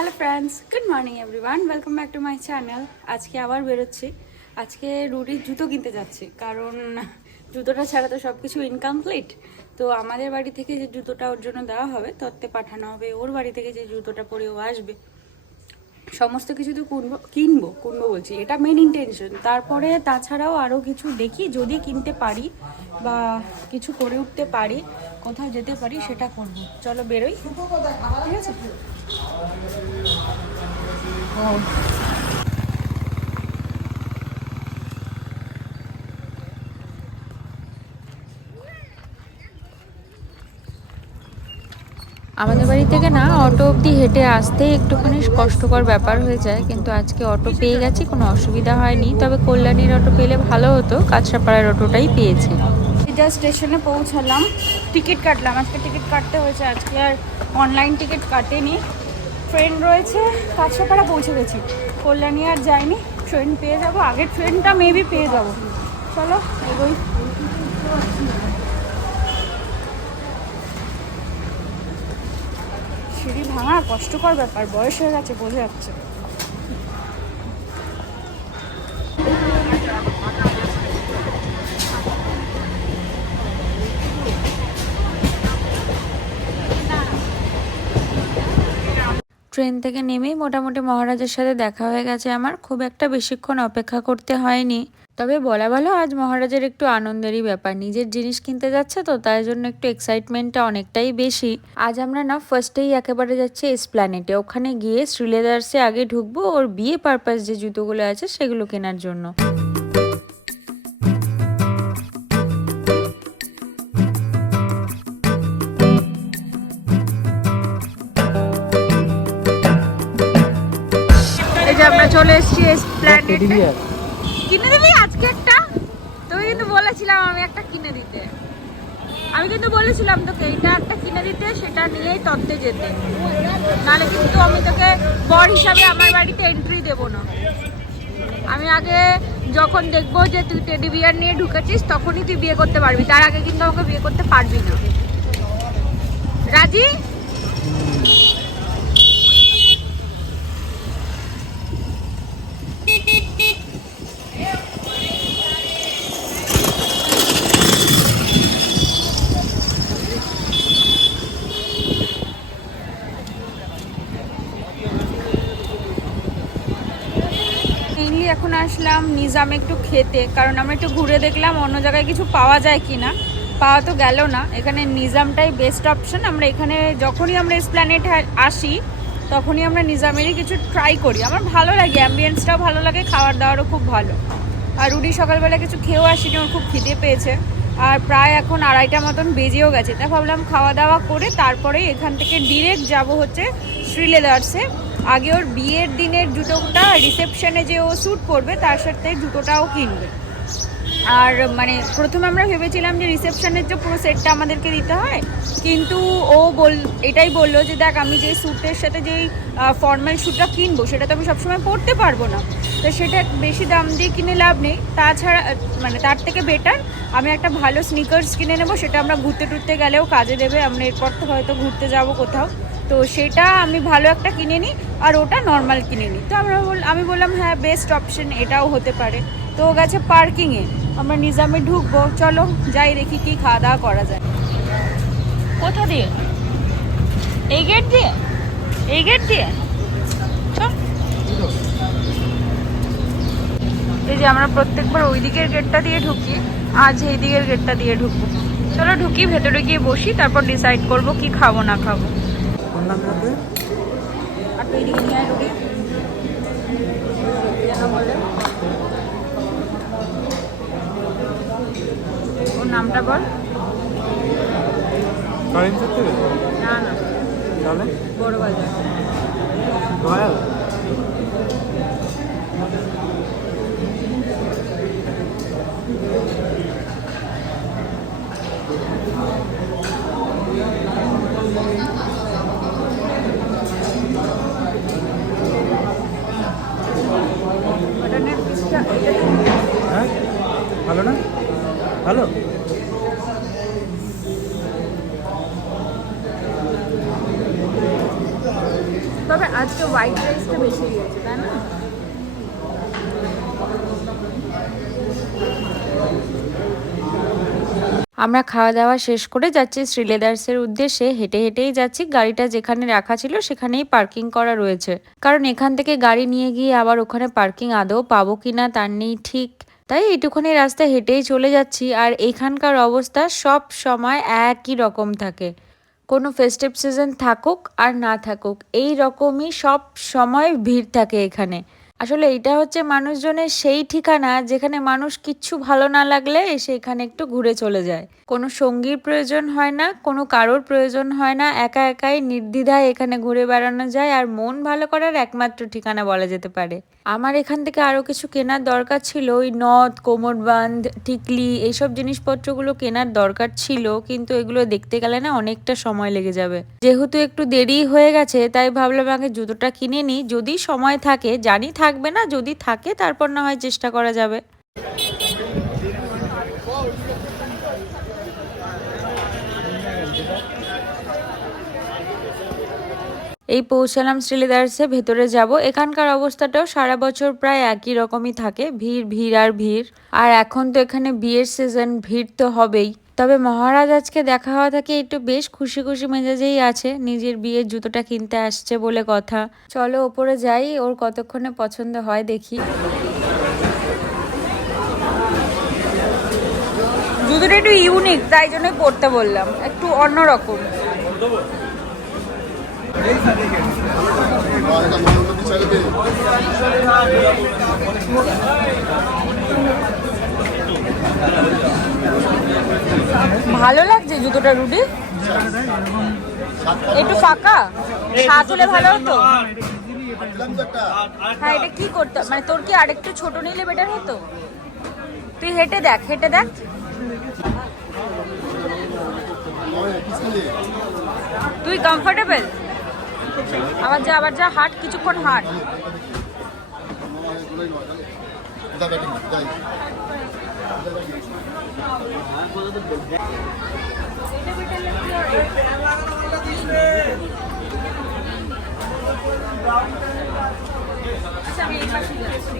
Hello friends good morning everyone welcome back to my channel আজকে আবার বেরোচ্ছি। আজকে রুটির জুতো কিনতে যাচ্ছি, কারণ জুতোটা ছাড়া তো সব কিছু ইনকমপ্লিট তো আমাদের বাড়ি থেকে যে জুতোটা ওর জন্য দেওয়া হবে, তত্ত্বে পাঠানো হবে। ওর বাড়ি থেকে যে জুতোটা পরে ও আসবে। সমস্ত কিছু তো কিনবো কিনবো কিনবো বলছি। এটা মেন ইন্টেনশন তারপরে তাছাড়াও আরও কিছু দেখি, যদি কিনতে পারি বা কিছু করে উঠতে পারি, কোথাও যেতে পারি, সেটা করব। চলো বেরোই। ঠিক আছে? আমাদের বাড়ি থেকে না অটো অবধি হেঁটে আসতে একটুখানি কষ্টকর ব্যাপার হয়ে যায়, কিন্তু আজকে অটো পেয়ে গেছি, কোনো অসুবিধা হয়নি। তবে কল্যাণীর অটো পেলে ভালো হতো কাছড়াপাড়ার অটোটাই পেয়েছি। এটা স্টেশনে পৌঁছালাম, টিকিট কাটলাম। আজকে টিকিট কাটতে হয়েছে, আজকে আর অনলাইন টিকিট কাটেনি। ট্রেন রয়েছে কাছাপাড়া পৌঁছে গেছি। কল্যাণী আর যাইনি, ট্রেন পেয়ে যাব, আগের ট্রেনটা মেবি পেয়ে যাব। চলো, এগোই। ভাঙা কষ্টকর ব্যাপার, বয়স হয়ে গেছে বোঝা যাচ্ছে। ট্রেন থেকে নেমেই মোটামুটি মহারাজের সাথে দেখা হয়ে গেছে আমার। খুব একটা বেশিক্ষণ অপেক্ষা করতে হয়নি। তবে বলা ভালো আজ মহারাজের একটু আনন্দেরই ব্যাপার। নিজের জিনিস কিনতে যাচ্ছে তো তাই জন্য একটু এক্সাইটমেন্টটা অনেকটাই বেশি। আজ আমরা না ফার্স্টেই একেবারে যাচ্ছি এসপ্ল্যানেটে ওখানে গিয়ে শ্রীলেদার্সে আগে ঢুকবো ওর বিয়ে পারপাস যে জুতোগুলো আছে সেগুলো কেনার জন্য। এই আমরা চলে এসেছি এসপ্ল্যানেটে কিনে দিবি? আজকে একটা? তুই কিন্তু বলেছিলাম আমি একটা কিনে দিতে। আমি কিন্তু বলেছিলাম তোকে, এটা একটা কিনে দিতে, সেটা নিয়েই তত্ত্বে যেতে। নাহলে কিন্তু আমি তোকে বর হিসাবে আমার বাড়িতে এন্ট্রি দেবো না। আমি আগে যখন দেখব যে তুই টেডি বিয়ার নিয়ে ঢুকেছিস, তখনই তুই বিয়ে করতে পারবি। তার আগে কিন্তু আমাকে বিয়ে করতে পারবি না। রাজি মেইনলি এখন আসলাম, নিজামে একটু খেতে, কারণ আমরা একটু ঘুরে দেখলাম অন্য জায়গায় কিছু পাওয়া যায় কি না পাওয়া তো গেল না। এখানে নিজামটাই বেস্ট অপশন আমরা এখানে যখনই আমরা এসপ্ল্যানেট আসি, তখনই আমরা নিজামেরই কিছু ট্রাই করি। আমার ভালো লাগে অ্যাম্বিয়েন্সটাও ভালো লাগে খাবার দাবারও খুব ভালো। আর রুডি সকালবেলা কিছু খেয়েও আসিনি, ওর খুব খিদে পেয়েছে। আর প্রায় এখন আড়াইটা মতন বেজেও গেছে। তাই ভাবলাম খাওয়া দাওয়া করে তারপরে এখান থেকে ডিরেক্ট যাব হচ্ছে শ্রীলেদার্সে আগে ওর বিয়ের দিনের জুতোটা রিসেপশনে যে ও শ্যুট করবে তার সাথে জুতোটাও কিনবে। আর মানে প্রথমে আমরা ভেবেছিলাম যে রিসেপশনের যে পুরো সেটটা আমাদেরকে দিতে হয়, কিন্তু ও বল, এটাই বলল যে দেখ, আমি যেই স্যুটের সাথে যেই ফর্মাল স্যুটটা কিনবো, সেটা তো আমি সবসময় পরতে পারব না। তো সেটা বেশি দাম দিয়ে কিনে লাভ নেই। তাছাড়া মানে তার থেকে বেটার আমি একটা ভালো স্নিকার্স কিনে নেব, সেটা আমরা ঘুরতে টুরতে গেলেও কাজে দেবে। আমরা এরপর তো হয়তো ঘুরতে যাব কোথাও। তো সেটা আমি ভালো একটা কিনে নিই, আর ওটা নর্মাল কিনে নিই। তো আমরা আমি বললাম হ্যাঁ বেস্ট অপশন এটাও হতে পারে। তো ও গেছে পার্কিংয়ে আমরা নিজামে ঢুকবো। চলো যাই দেখি কি খাওয়া দাওয়া করা যায়। কোথা দিয়ে? এই গেট দিয়ে? এই গেট দিয়ে? চল। এই যে আমরা প্রত্যেকবার ওই দিকের গেটটা দিয়ে ঢুকি আজ এই দিকের গেটটা দিয়ে ঢুকবো। চলো ঢুকি ভেতরে গিয়ে বসি তারপর ডিসাইড করব কি খাব না খাব। আর তুই এদিকে নিয়ে আয় রুটি যেন বলে ওর নামটা বল। কারেন্ট হবে না না। তাহলে? বড় বাজার রয়্যাল মাটনের পিসটা এটা দিন। হ্যাঁ ভালো না ভালো তবে আজকে হোয়াইট রাইসটা বেশি দিয়েছে, তাই না? আমরা খাওয়া দাওয়া শেষ করে যাচ্ছি শ্রীলেদার্সের উদ্দেশ্যে। হেঁটে হেঁটেই যাচ্ছি। গাড়িটা যেখানে রাখা ছিল সেখানেই পার্কিং করা রয়েছে। কারণ এখান থেকে গাড়ি নিয়ে গিয়ে আবার ওখানে পার্কিং আদৌ পাবো কিনা তার নেই ঠিক। তাই এইটুখানি রাস্তা হেঁটেই চলে যাচ্ছি। আর এখানকার অবস্থা সব সময় একই রকম থাকে। কোনো ফেস্টিভ সিজন থাকুক আর না থাকুক, এই রকমই সব সময় ভিড় থাকে এখানে। আসলে এটা হচ্ছে মানুষজনের সেই ঠিকানা যেখানে মানুষ কিচ্ছু ভালো না লাগলে এসে এখানে একটু ঘুরে চলে যায়। কোনো সঙ্গীর প্রয়োজন হয় না, কোনো কারোর প্রয়োজন হয় না। একা একাই নির্দ্বিধায় এখানে ঘুরে বেড়ানো যায় আর মন ভালো করার একমাত্র ঠিকানা বলা যেতে পারে। আমার এখান থেকে আরও কিছু কেনার দরকার ছিল। ওই নথ কোমরবান্ধ টিকলি এইসব জিনিসপত্রগুলো কেনার দরকার ছিল, কিন্তু এগুলো দেখতে গেলে না অনেকটা সময় লেগে যাবে। যেহেতু একটু দেরি হয়ে গেছে, তাই ভাবলাম আগে জুতোটা কিনে নিই। যদি সময় থাকে, জানি থাকবে না, যদি থাকে তারপর না হয় চেষ্টা করা যাবে। এই পৌঁছালাম শ্রীলেদার্সে, ভেতরে যাব। এখানকার অবস্থাটাও সারা বছর প্রায় একই রকমই থাকে। ভিড় ভিড় আর ভিড়। আর এখন তো এখানে বিয়ের সিজন ভিড় তো হবেই। তবে মহারাজ আজকে দেখা হওয়া থাকে একটু বেশ খুশি খুশি মেজাজেই আছে। নিজের বিয়ের জুতোটা কিনতে আসছে বলে কথা। চলো ওপরে যাই, ওর কতক্ষণে পছন্দ হয় দেখি। জুতোটা একটু ইউনিক তাই জন্যই পড়তে বললাম। একটু অন্যরকম। ভালো লাগছে জুতোটা রুডি একটু ফাঁকা? সাত হলে ভালো হতো। হ্যাঁ এটা কি করতে মানে তোর কি আরেকটু ছোট নিলে বেটার হতো? তুই হেঁটে দেখ হেঁটে দেখ। তুই কমফোর্টেবল আবার যা আবার যা হাট কিছুক্ষণ হাট। আচ্ছা আমি এই পাশে যাচ্ছি।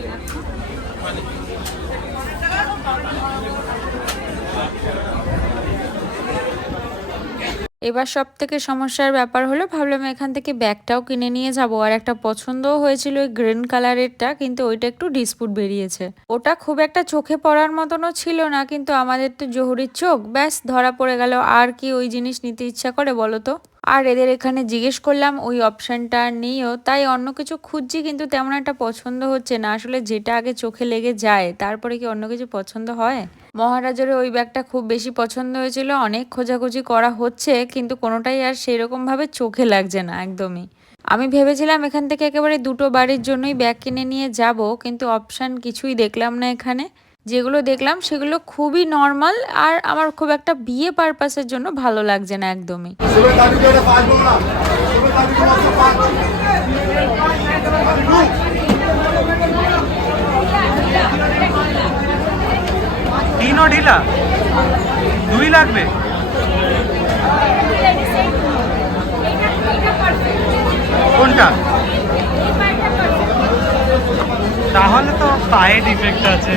এবার সব থেকে সমস্যার ব্যাপার হলো, ভাবলাম এখান থেকে ব্যাগটাও কিনে নিয়ে যাব। আর একটা পছন্দও হয়েছিল ওই গ্রিন কালারেরটা, কিন্তু ওইটা একটু ডিসপুট বেরিয়েছে। ওটা খুব একটা চোখে পড়ার মতনও ছিল না, কিন্তু আমাদের তো জহুরির চোখ। ব্যাস, ধরা পড়ে গেল। আর কি ওই জিনিস নিতে ইচ্ছা করে বলো তো? আর এদের এখানে জিজ্ঞেস করলাম, ওই অপশানটা নেইও তাই অন্য কিছু খুঁজছি, কিন্তু তেমন একটা পছন্দ হচ্ছে না। আসলে যেটা আগে চোখে লেগে যায়, তারপরে কি অন্য কিছু পছন্দ হয়? মহারাজের ওই ব্যাগটা খুব বেশি পছন্দ হয়েছিল, অনেক খোঁজাখুঁজি করা হচ্ছে, কিন্তু কোনোটাই আর সেরকম ভাবে চোখে লাগছে না, একদমই। আমি ভেবেছিলাম এখান থেকে একেবারে দুটো বাড়ির জন্যই ব্যাগ কিনে নিয়ে যাব, কিন্তু অপশান কিছুই দেখলাম না এখানে। যেগুলো দেখলাম সেগুলো খুবই নর্মাল আর আমার খুব একটা বিয়ে পারপাসের জন্য ভালো লাগছে না একদমই। তাহলে তো পায়ে ডিফেক্ট আছে।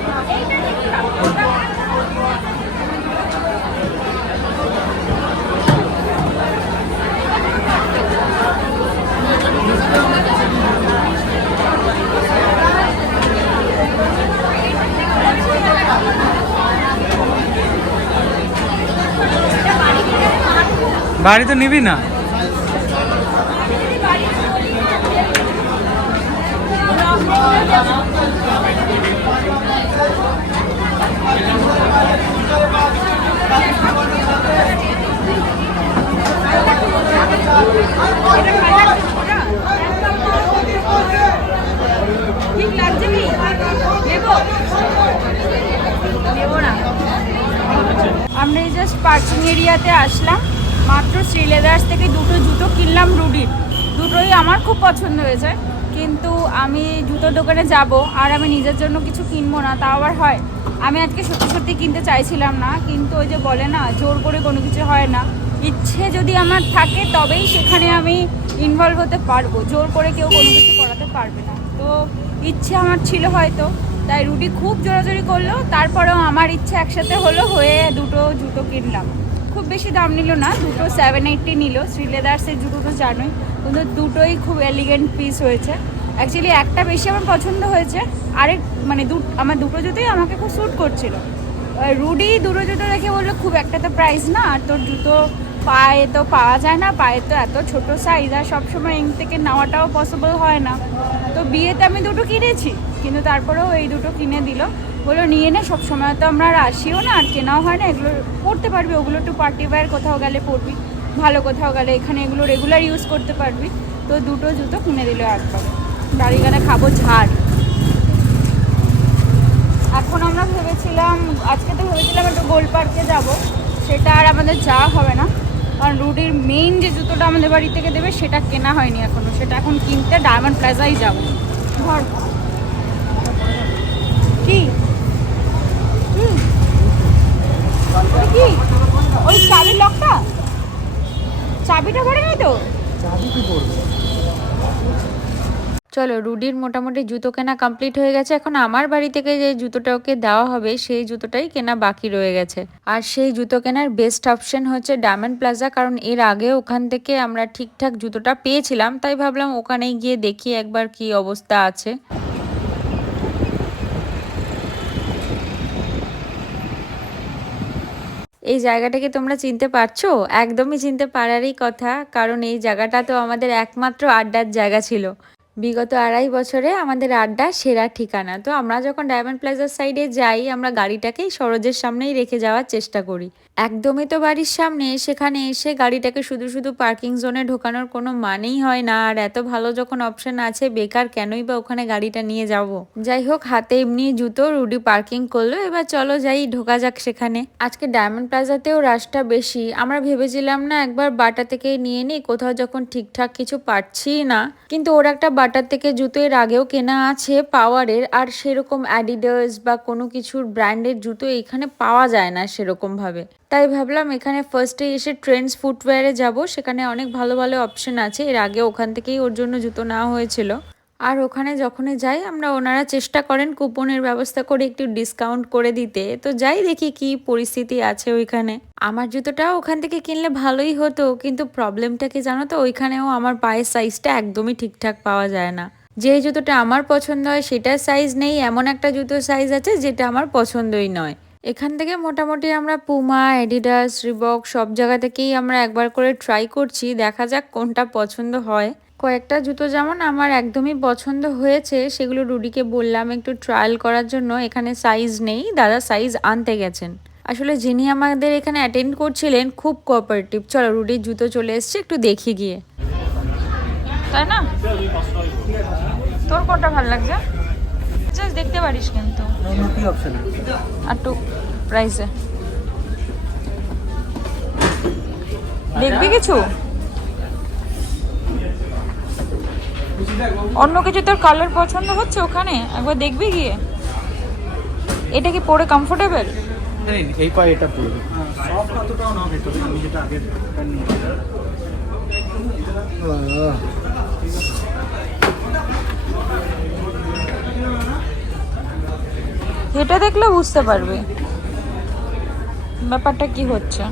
বাড়ি তো নিবি না? ঠিক আমরা এই জাস্ট পার্কিং এরিয়াতে আসলাম। মাত্র শ্রীলেদার্স থেকে দুটো জুতো কিনলাম রুডির। দুটোই আমার খুব পছন্দ হয়েছে। কিন্তু আমি জুতোর দোকানে যাব আর আমি নিজের জন্য কিছু কিনবো না তা আবার হয়। আমি আজকে সত্যি সত্যি কিনতে চাইছিলাম না, কিন্তু ওই যে বলে না, জোর করে কোনো কিছু হয় না। ইচ্ছে যদি আমার থাকে, তবেই সেখানে আমি ইনভলভ হতে পারব। জোর করে কেউ কোনো কিছু করাতে পারবে না। তো ইচ্ছে আমার ছিল হয়তো, তাই রুটি খুব জোরাজোরি করল। তারপরেও আমার ইচ্ছে একসাথে হলো হয়ে দুটো জুতো কিনলাম। বেশি দাম নিল না, দুটো সেভেন এইটটি নিল শ্রীলেদার্সের জুতো তো জানোই, কিন্তু দুটোই খুব এলিগেন্ট পিস হয়েছে। অ্যাকচুয়ালি একটা বেশি আমার পছন্দ হয়েছে, আরেক মানে দু আমার দুটো জুতোই আমাকে খুব স্যুট করছিল। রুডি দুটো জুতো দেখে বলল, খুব একটা তো প্রাইস না, আর তোর জুতো পায়ে তো পাওয়া যায় না, পায়ে তো এত ছোট সাইজ আর সবসময় এং থেকে নেওয়াটাও পসিবল হয় না। তো বিয়েতে আমি দুটো কিনেছি, কিন্তু তারপরেও এই দুটো কিনে দিল। বলল নিয়ে নে সব সময় তো আমরা আর আসিও না, আর কেনাও হয় না, এগুলো পড়তে পারবি। ওগুলো একটু পার্টি ওয়্যার কোথাও গেলে পরবি, ভালো কোথাও গেলে, এখানে এগুলো রেগুলার ইউজ করতে পারবি। তো দুটো জুতো কিনে দিল একবার। বাড়িখানে খাব ঝাড় এখন আমরা ভেবেছিলাম, আজকে তো ভেবেছিলাম একটু গোল পার্কে যাব। সেটা আর আমাদের যাওয়া হবে না। কারণ রুডির মেইন যে জুতোটা আমাদের বাড়ি থেকে দেবে, সেটা কেনা হয়নি এখনও সেটা এখন কিনতে ডায়মন্ড প্লাজাই যাব। ধর কি হুম। ওটা কি? ওই চাবির লকটা? চাবিটা ভরে নেই তো? চলো রুডির মোটামুটি জুতো কেনা কমপ্লিট হয়ে গেছে। এখন আমার বাড়ি থেকে যে জুতোটা ওকে দেওয়া হবে সেই জুতোটাই কেনা বাকি রয়ে গেছে। আর সেই জুতো কেনার বেস্ট অপশন হচ্ছে ডায়মন্ড প্লাজা কারণ এর আগে ওখান থেকে আমরা ঠিকঠাক জুতোটা পেয়েছিলাম। তাই ভাবলাম ওখানেই গিয়ে দেখি একবার কি অবস্থা আছে। এই জায়গাটাকে তোমরা চিনতে পারছ? একদমই চিনতে পারারই কথা, কারণ এই জায়গাটা তো আমাদের একমাত্র আড্ডার জায়গা ছিল। বিগত আড়াই বছরে আমাদের আড্ডা সেরা ঠিকানা। তো আমরা যখন ডায়মন্ড প্লাজার সাইডে যাই, আমরা গাড়িটাকেই সরোজের সামনেই রেখে যাওয়ার চেষ্টা করি। একদমই তো বাড়ির সামনে, সেখানে এসে গাড়িটাকে শুধু শুধু পার্কিং জোনে ঢোকানোর কোনো মানেই হয় না। আর এত ভালো যখন অপশন আছে, বেকার কেনই বা ওখানে গাড়িটা নিয়ে যাব? যাই হোক, হাতে এমনি জুতো, রুডি পার্কিং করল, এবার চলো যাই, ঢোকা যাক সেখানে। আজকে ডায়মন্ড প্লাজাতেও রাশটা বেশি। আমরা ভেবেছিলাম না, একবার বাটা থেকে নিয়ে নিই, কোথাও যখন ঠিকঠাক কিছু পাচ্ছি না। কিন্তু ওর একটা বাটার থেকে জুতো এর আগেও কেনা আছে পাওয়ারের আর সেরকম অ্যাডিডাস বা কোনো কিছুর ব্র্যান্ডের জুতো এখানে পাওয়া যায় না সেরকম ভাবে তাই ভাবলাম এখানে ফার্স্টে এসে ট্রেন্ডস ফুটওয়্যারে যাব। সেখানে অনেক ভালো ভালো অপশন আছে। এর আগে ওখান থেকেই ওর জন্য জুতো নেওয়া হয়েছিল। আর ওখানে যখনই যাই, আমরা ওনারা চেষ্টা করেন কুপনের ব্যবস্থা করে একটু ডিসকাউন্ট করে দিতে। তো যাই দেখি কি পরিস্থিতি আছে ওইখানে। আমার জুতোটা ওখান থেকে কিনলে ভালোই হতো। কিন্তু প্রবলেমটা কি জানো তো? ওইখানেও আমার পায়ের সাইজটা একদমই ঠিকঠাক পাওয়া যায় না। যে জুতোটা আমার পছন্দ হয়, সেটার সাইজ নেই। এমন একটা জুতোর সাইজ আছে, যেটা আমার পছন্দই নয়। এখান থেকে মোটামুটি আমরা পুমা এডিডাস রিবক সব জায়গা থেকেই আমরা একবার করে ট্রাই করছি। দেখা যাক কোনটা পছন্দ হয়। কয়েকটা জুতো যেমন আমার একদমই পছন্দ হয়েছে, সেগুলো রুডিকে বললাম একটু ট্রায়াল করার জন্য। এখানে সাইজ নেই, দাদা সাইজ আনতে গেছেন। আসলে যিনি আমাদের এখানে অ্যাটেন্ড করছিলেন, খুব কোঅপারেটিভ চলো রুডির জুতো চলে এসছে, একটু দেখি গিয়ে। তাই না? তোর কোনটা ভালো লাগছে? জাস্ট দেখতে পারিস কিন্তু। কি অপশন আর টু প্রাইসে দেখবি কিছু? অন্য কিছু তোর কালার পছন্দ হচ্ছে ওখানে? একবার দেখবি গিয়ে। এটা কি পরে কমফোর্টেবল এই পায়ে এটা পড়বে সব কতটাও না ভেতরে আমি যেটা আগে এটা দেখলে বুঝতে পারবি। ব্যাপারটা কি হচ্ছে?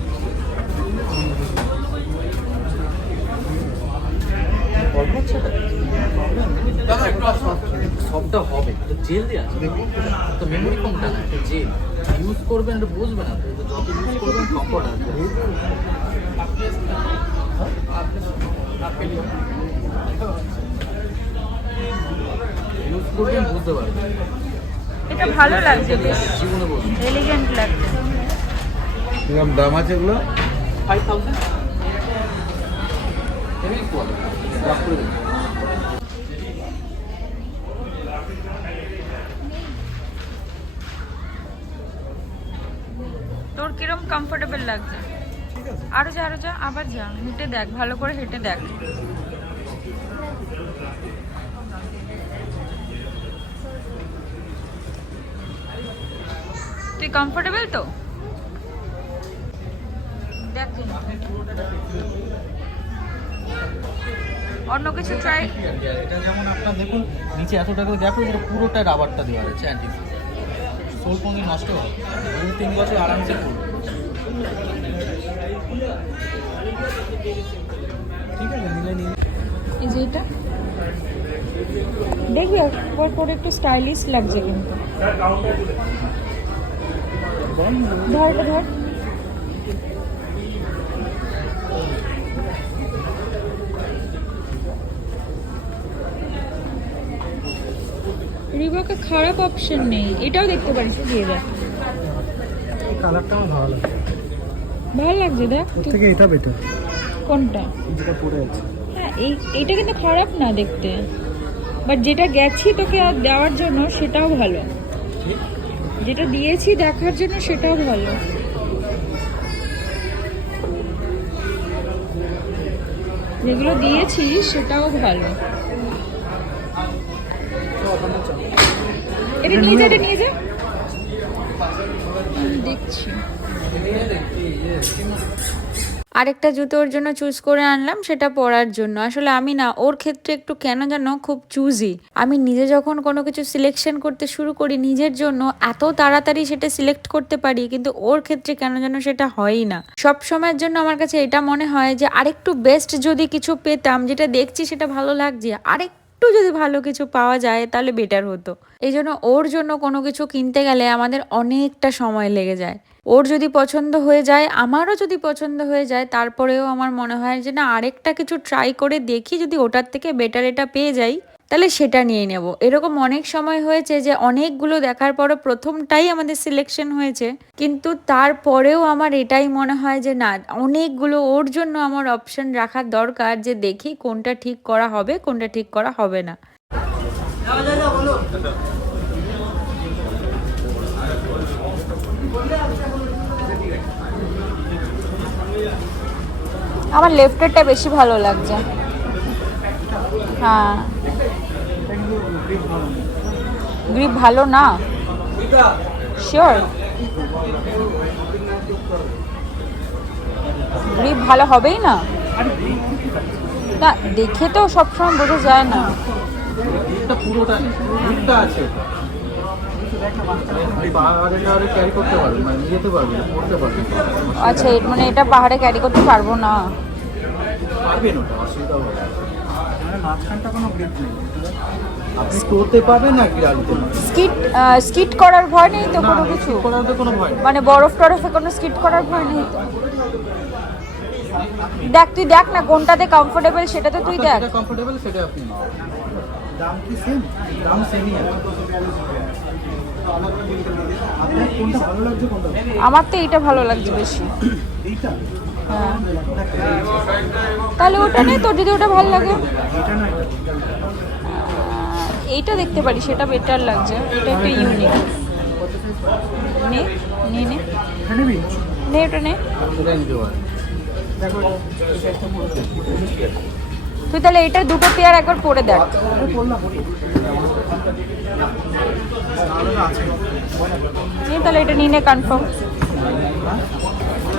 ইউজ করবেন বুঝবে না বুঝতে পারবেন। এটা ভালো লাগছে বেশ। এলিগেন্ট লাগছে। কীরকম দাম আছে এগুলো? ফাইভ থাউজেন্ড তোর কিরম কমফোর্টেবল লাগছে? আরও যা আরও যা আবার যা হেঁটে দেখ ভালো করে হেঁটে দেখ। তুই কমফোর্টেবল তো? দেখ অন্য কিছু ট্রাই এটা যেমন আপনার দেখুন নিচে এতটা করে গ্যাপ রয়েছে পুরোটা রাবারটা দেওয়া আছে অ্যান্টি সোল কোনদিন নষ্ট হবে। দু তিন বছর আরামসে করবে ঠিক আছে নিলে নিলে এই যে এটা? দেখবি পরে একটু স্টাইলিশ লাগছে কিন্তু। ধর এটা ধর। রিবকে খারাপ অপশন নেই। এটাও দেখতে পারিস দিয়ে দেখ। কালারটা আমার ভালো লাগে ভালো লাগছে দেখ থেকে এটা বেটার কোনটা? যেটা পরে আছে। হ্যাঁ এই এইটা কিন্তু খারাপ না দেখতে। বাট যেটা গেছি তোকে দেওয়ার জন্য সেটাও ভালো। যেটা দিয়েছি দেখার জন্য সেটাও ভালো। যেগুলো দিয়েছি সেটাও ভালো। এটা নিয়ে যা, এটা নিয়ে যা। দেখছি। আরেকটা জুতো ওর জন্য চুজ করে আনলাম, সেটা পরার জন্য। আসলে আমি না, ওর ক্ষেত্রে একটু কেন যেন খুব চুজি আমি নিজে যখন কোনো কিছু সিলেকশন করতে শুরু করি নিজের জন্য, এত তাড়াতাড়ি সেটা সিলেক্ট করতে পারি, কিন্তু ওর ক্ষেত্রে কেন যেন সেটা হয়ই না। সব সময়ের জন্য আমার কাছে এটা মনে হয় যে, আরেকটু বেস্ট যদি কিছু পেতাম, যেটা দেখছি সেটা ভালো লাগছে আরেক একটু যদি ভালো কিছু পাওয়া যায়, তাহলে বেটার হতো। এই জন্য ওর জন্য কোনো কিছু কিনতে গেলে আমাদের অনেকটা সময় লেগে যায়। ওর যদি পছন্দ হয়ে যায়, আমারও যদি পছন্দ হয়ে যায়, তারপরেও আমার মনে হয় যে না, আরেকটা কিছু ট্রাই করে দেখি, যদি ওটার থেকে বেটার এটা পেয়ে যাই, তাহলে সেটা নিয়ে নেব। এরকম অনেক সময় হয়েছে যে অনেকগুলো দেখার পরও প্রথমটাই আমাদের সিলেকশন হয়েছে, কিন্তু তারপরেও আমার এটাই মনে হয় যে না, অনেকগুলো ওর জন্য আমার অপশন রাখার দরকার যে দেখি কোনটা ঠিক করা হবে, কোনটা ঠিক করা হবে না। আমার লেফটেরটা বেশি ভালো লাগছে। হ্যাঁ। গ্রিপ ভালো না? শিওর গ্রিপ ভালো হবেই না? না, দেখে তো সবসময় বোঝা যায় না। পুরোটা আছে। আচ্ছা মানে এটা পাহাড়ে ক্যারি করতে পারব না। স্কিট স্কিট করার ভয় নেই তো কোনো কিছু? মানে বরফ টরফে কোনো স্কিট করার ভয় নেই তো? দেখ, তুই দেখ না, কোনটাতে কমফোর্টেবল সেটা তো তুই দেখ আমার তো এইটা ভালো লাগছে বেশি। হ্যাঁ। তাহলে ওটা নেই তোর যদি ওটা ভালো লাগে। এটা না এটা আহ, এইটা দেখতে পারি সেটা বেটার লাগছে। এটা একটু ইউনিক নে নে নে। নে এটা নে। তুই তাহলে এটা দুটো পেয়ার একবার পরে দেখ। তাহলে এটা নিয়ে নে কনফার্ম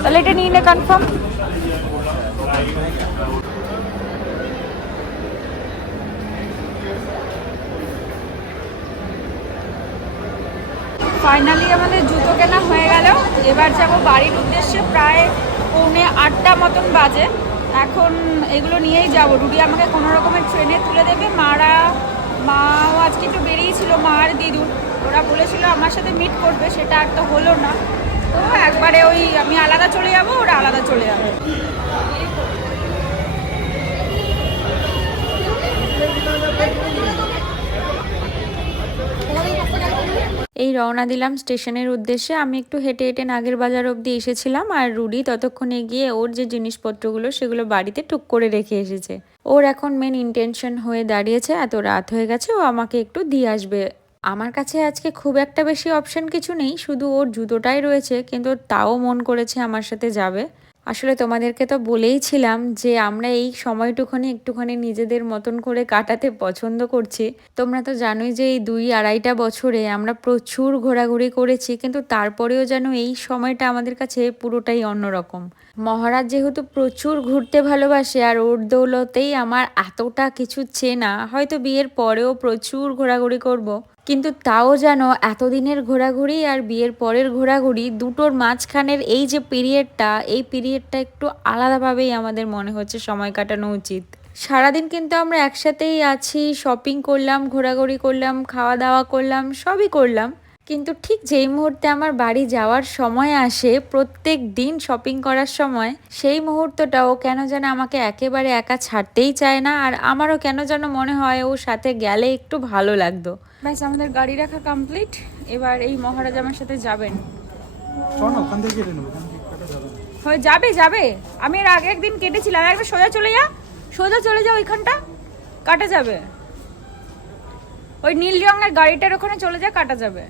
তাহলে এটা নিয়ে নে কনফার্ম ফাইনালি আমাদের জুতো কেনা হয়ে গেল। এবার যাব বাড়ির উদ্দেশ্যে প্রায় পৌনে আটটা মতন বাজে। এখন এগুলো নিয়েই যাব। রুডি আমাকে কোনো রকমের ট্রেনে তুলে দেবে। মারা, মাও আজকে একটু বেরিয়েছিল মা আর দিদু। ওরা বলেছিল আমার সাথে মিট করবে, সেটা আর তো হলো না। তো একবারে ওই আমি আলাদা চলে যাব, ওরা আলাদা চলে যাবে। এই রওনা দিলাম স্টেশনের উদ্দেশ্যে। আমি একটু হেঁটে হেঁটে নাগের বাজার অবধি এসেছিলাম আর রুডি ততক্ষণে গিয়ে ওর যে জিনিসপত্রগুলো সেগুলো বাড়িতে টুক করে রেখে এসেছে। ওর এখন মেন ইন্টেনশন হয়ে দাঁড়িয়েছে, এত রাত হয়ে গেছে, ও আমাকে একটু দিয়ে আসবে। আমার কাছে আজকে খুব একটা বেশি অপশন কিছু নেই, শুধু ওর জুতোটাই রয়েছে, কিন্তু তাও মন করেছে আমার সাথে যাবে। আসলে তোমাদেরকে তো বলেইছিলাম যে আমরা এই সময়টুখানি একটুখানি নিজেদের মতন করে কাটাতে পছন্দ করছি তোমরা তো জানোই যে এই দুই আড়াইটা বছরে আমরা প্রচুর ঘোরাঘুরি করেছি, কিন্তু তারপরেও যেন এই সময়টা আমাদের কাছে পুরোটাই অন্যরকম মহারাজ যেহেতু প্রচুর ঘুরতে ভালোবাসে, আর ওর দৌলতেই আমার এতটা কিছু চেনা, হয়তো বিয়ের পরেও প্রচুর ঘোরাঘুরি করব। কিন্তু তাও যেন এতদিনের ঘোরাঘুরি আর বিয়ের পরের ঘোরাঘুরি দুটোর মাঝখানের এই যে পিরিয়ডটা এই পিরিয়ডটা একটু আলাদাভাবেই আমাদের মনে হচ্ছে সময় কাটানো উচিত। সারাদিন কিন্তু আমরা একসাথেই আছি শপিং করলাম, ঘোরাঘুরি করলাম খাওয়া দাওয়া করলাম, সবই করলাম। কিন্তু ঠিক যেই মুহূর্তে আমার বাড়ি যাওয়ার সময় আসে প্রত্যেক দিন শপিং করার সময় সেই মুহূর্তটাও কেন যেন আমাকে একেবারে একা ছাড়তেই চায় না আর আমারও কেন যেন মনে হয় ওর সাথে গেলে একটু ভালো লাগতো। ব্যাস আমাদের গাড়ি রাখা কমপ্লিট এবার এই মহারাজ আমার সাথে যাবেন। হয়ে যাবে যাবে। আমি এর আগে একদিন কেটেছিলাম। একবার সোজা চলে যা। সোজা চলে যা ওইখানটা। কাটা যাবে। ওই নীল রঙের গাড়িটার ওখানে চলে যা কাটা যাবে।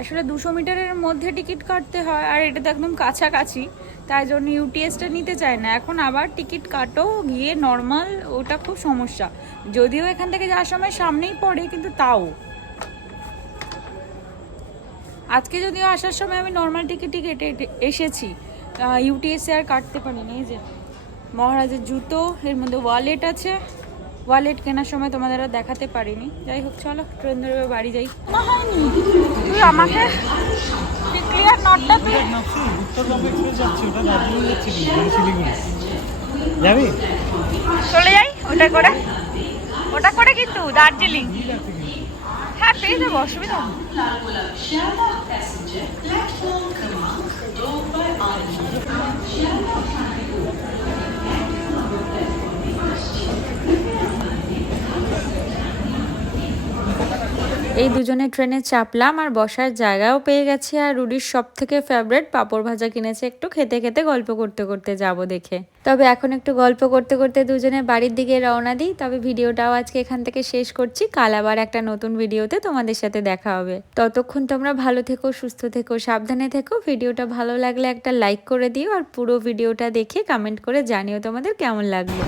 আসলে দুশো মিটারের মধ্যে টিকিট কাটতে হয়, আর এটা তো একদম কাছাকাছি, তাই জন্য ইউটিএসটা নিতে চায় না। এখন আবার টিকিট কাটো, গিয়ে নর্মাল ওটা খুব সমস্যা। যদিও এখান থেকে যাওয়ার সময় সামনেই পড়ে, কিন্তু তাও। আজকে যদিও আসার সময় আমি নর্মাল টিকিটই কেটে এসেছি। ইউটিএসে আর কাটতে পারিনি, এই যে মহারাজের জুতো, এর মধ্যে ওয়ালেট আছে। ওয়ালেট কেনার সময় তোমাদের আর দেখাতে পারিনি। যাই হোক চলো ট্রেন ধরে বাড়ি যাই। তুই আমাকে ক্লিয়ার নটটা তুই যাবি? চলে যাই ওটা করে। ওটা করে কিন্তু দার্জিলিং। হ্যাঁ পেয়ে যাব অসুবিধা এই দুজনে ট্রেনে চাপলাম আর বসার জায়গাও পেয়ে গেছি আর রুডির সব থেকে ফেভারেট পাঁপড় ভাজা কিনেছে একটু খেতে খেতে গল্প করতে করতে যাব দেখে। তবে এখন একটু গল্প করতে করতে দুজনে বাড়ির দিকে রওনা দিই, তবে ভিডিওটাও আজকে এখান থেকে শেষ করছি। কাল আবার একটা নতুন ভিডিওতে তোমাদের সাথে দেখা হবে। ততক্ষণ তোমরা ভালো থেকো, সুস্থ থেকো, সাবধানে থেকো। ভিডিওটা ভালো লাগলে একটা লাইক করে দিও আর পুরো ভিডিওটা দেখে কমেন্ট করে জানিও তোমাদের কেমন লাগল।